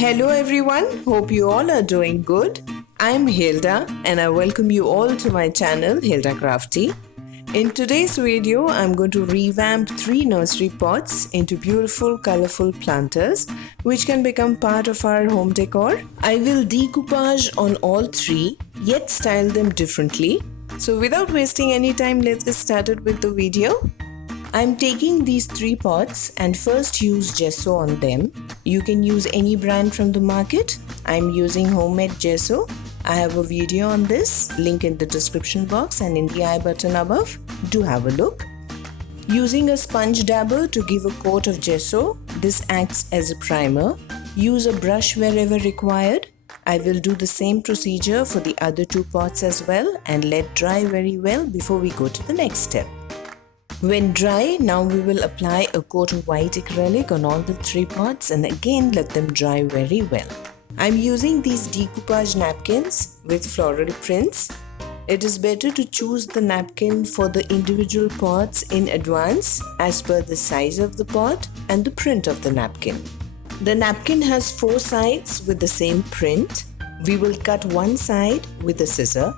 Hello everyone, hope you all are doing good. I'm Hilda and I welcome you all to my channel HILDACRAFTY. In today's video, I'm going to revamp 3 nursery pots into beautiful colorful planters which can become part of our home decor. I will decoupage on all 3 yet style them differently. So without wasting any time, let's get started with the video. I'm taking these 3 pots and first use Gesso on them. You can use any brand from the market. I'm using homemade Gesso. I have a video on this, link in the description box and in the I button above. Do have a look. Using a sponge dabber to give a coat of Gesso, this acts as a primer. Use a brush wherever required. I will do the same procedure for the other 2 pots as well and let dry very well before we go to the next step. When dry, now we will apply a coat of white acrylic on all the 3 pots and again let them dry very well. I'm using these decoupage napkins with floral prints. It is better to choose the napkin for the individual pots in advance as per the size of the pot and the print of the napkin. The napkin has 4 sides with the same print. We will cut one side with a scissor.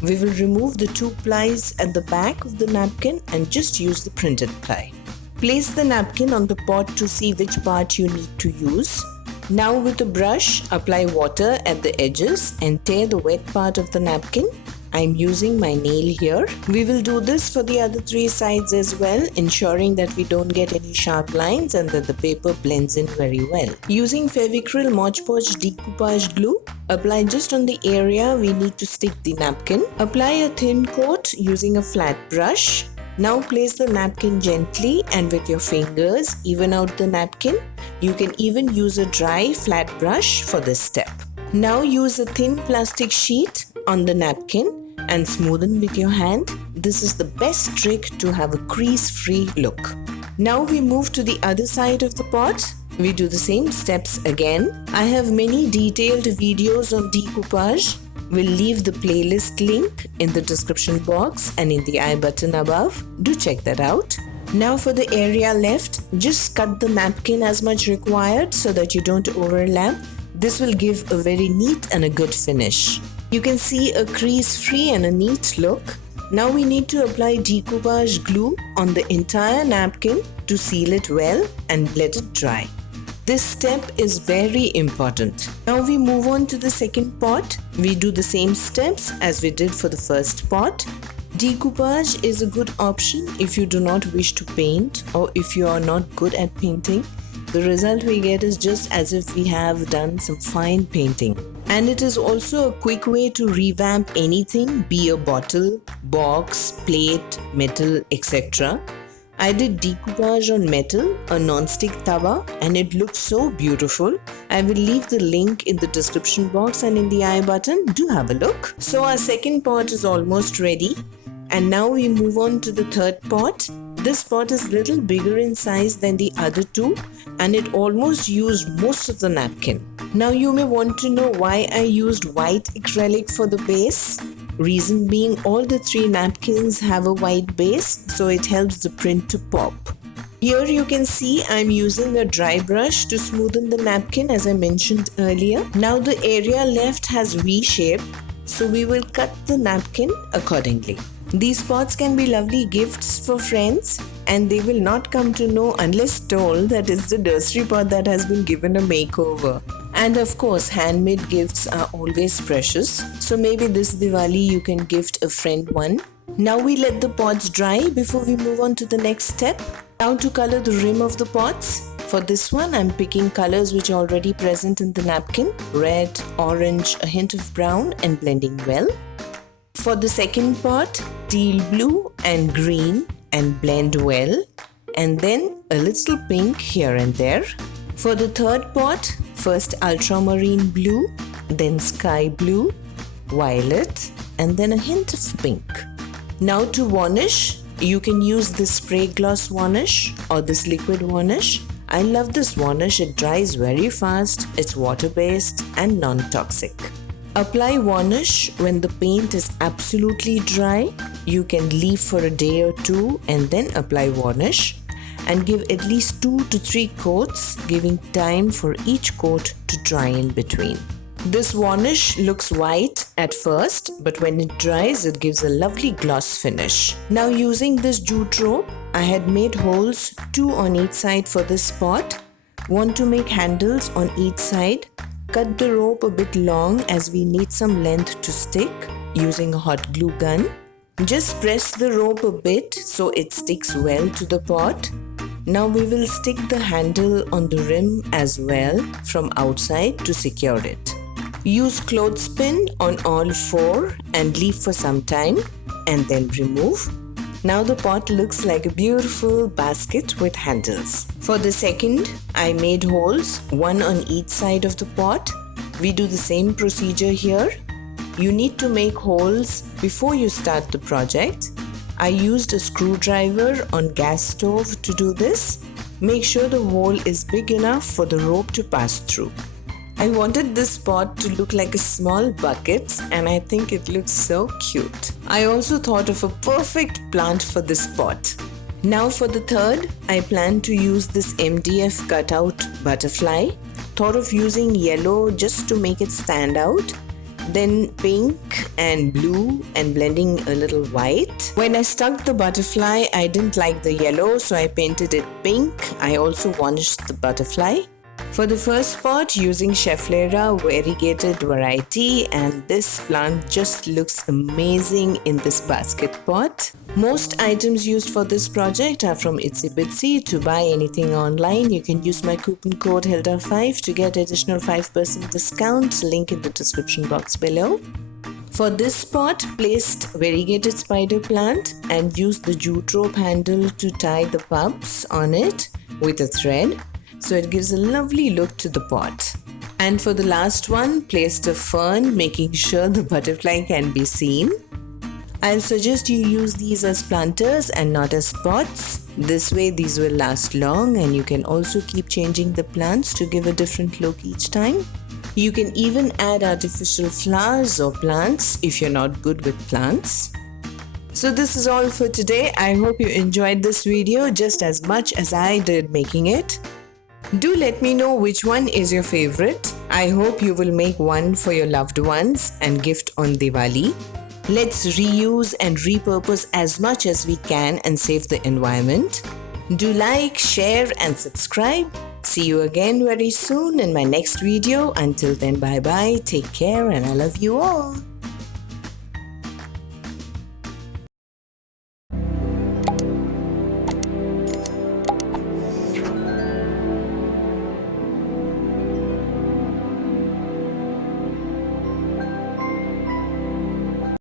We will remove the 2 plies at the back of the napkin and just use the printed ply. Place the napkin on the pot to see which part you need to use. Now with a brush, apply water at the edges and tear the wet part of the napkin. I'm using my nail here. We will do this for the other 3 sides as well, ensuring that we don't get any sharp lines and that the paper blends in very well. Using Fevicryl Mod Podge decoupage glue, apply just on the area we need to stick the napkin. Apply a thin coat using a flat brush. Now place the napkin gently and with your fingers even out the napkin. You can even use a dry flat brush for this step. Now use a thin plastic sheet on the napkin and smoothen with your hand. This is the best trick to have a crease-free look. Now we move to the other side of the pot. We do the same steps again. I have many detailed videos on decoupage. We'll leave the playlist link in the description box and in the I button above. Do check that out. Now for the area left, just cut the napkin as much required so that you don't overlap. This will give a very neat and a good finish. You can see a crease-free and a neat look. Now we need to apply decoupage glue on the entire napkin to seal it well and let it dry. This step is very important. Now we move on to the second pot. We do the same steps as we did for the first pot. Decoupage is a good option if you do not wish to paint or if you are not good at painting. The result we get is just as if we have done some fine painting. And it is also a quick way to revamp anything, be a bottle, box, plate, metal, etc. I did decoupage on metal, a non-stick tawa, and it looked so beautiful. I will leave the link in the description box and in the I button. Do have a look. So our second pot is almost ready. And now we move on to the third pot. This pot is a little bigger in size than the other 2 and it almost used most of the napkin. Now you may want to know why I used white acrylic for the base. Reason being, all the 3 napkins have a white base, so it helps the print to pop. Here you can see I'm using a dry brush to smoothen the napkin as I mentioned earlier. Now the area left has V shape, so we will cut the napkin accordingly. These pots can be lovely gifts for friends and they will not come to know unless told that it's the nursery pot that has been given a makeover. And of course, handmade gifts are always precious. So maybe this Diwali you can gift a friend one. Now we let the pots dry before we move on to the next step. Now to color the rim of the pots. For this one, I'm picking colors which are already present in the napkin. Red, orange, a hint of brown and blending well. For the second pot, teal blue and green and blend well. And then a little pink here and there. For the third pot, first ultramarine blue, then sky blue, violet, and then a hint of pink. Now to varnish, you can use this spray gloss varnish or this liquid varnish. I love this varnish, it dries very fast, it's water-based and non-toxic. Apply varnish when the paint is absolutely dry. You can leave for a day or 2 and then apply varnish. and give at least 2 to 3 coats, giving time for each coat to dry in between. This varnish looks white at first, but when it dries, it gives a lovely gloss finish. Now using this jute rope, I had made holes 2 on each side for this pot. Want to make handles on each side? Cut the rope a bit long as we need some length to stick using a hot glue gun. Just press the rope a bit so it sticks well to the pot. Now we will stick the handle on the rim as well from outside to secure it. Use clothespin on all 4 and leave for some time and then remove. Now the pot looks like a beautiful basket with handles. For the second, I made holes, 1 on each side of the pot. We do the same procedure here. You need to make holes before you start the project. I used a screwdriver on gas stove to do this. Make sure the hole is big enough for the rope to pass through. I wanted this pot to look like a small bucket and I think it looks so cute. I also thought of a perfect plant for this pot. Now for the third, I plan to use this MDF cutout butterfly. Thought of using yellow just to make it stand out. Then pink and blue and blending a little white. When I stuck the butterfly, I didn't like the yellow, so I painted it pink. I also varnished the butterfly. For the first pot, using Schefflera variegated variety, and this plant just looks amazing in this basket pot. Most items used for this project are from Itsy Bitsy. To buy anything online, you can use my coupon code HILDA5 to get additional 5% discount, link in the description box below. For this pot, placed variegated spider plant and used the jute rope handle to tie the pups on it with a thread, so it gives a lovely look to the pot. And for the last one, placed a fern, making sure the butterfly can be seen. I'll suggest you use these as planters and not as pots. This way these will last long and you can also keep changing the plants to give a different look each time. You can even add artificial flowers or plants if you're not good with plants. So this is all for today. I hope you enjoyed this video just as much as I did making it. Do let me know which one is your favorite. I hope you will make one for your loved ones and gift on Diwali. Let's reuse and repurpose as much as we can and save the environment. Do like, share and subscribe. See you again very soon in my next video. Until then, bye bye, take care and I love you all.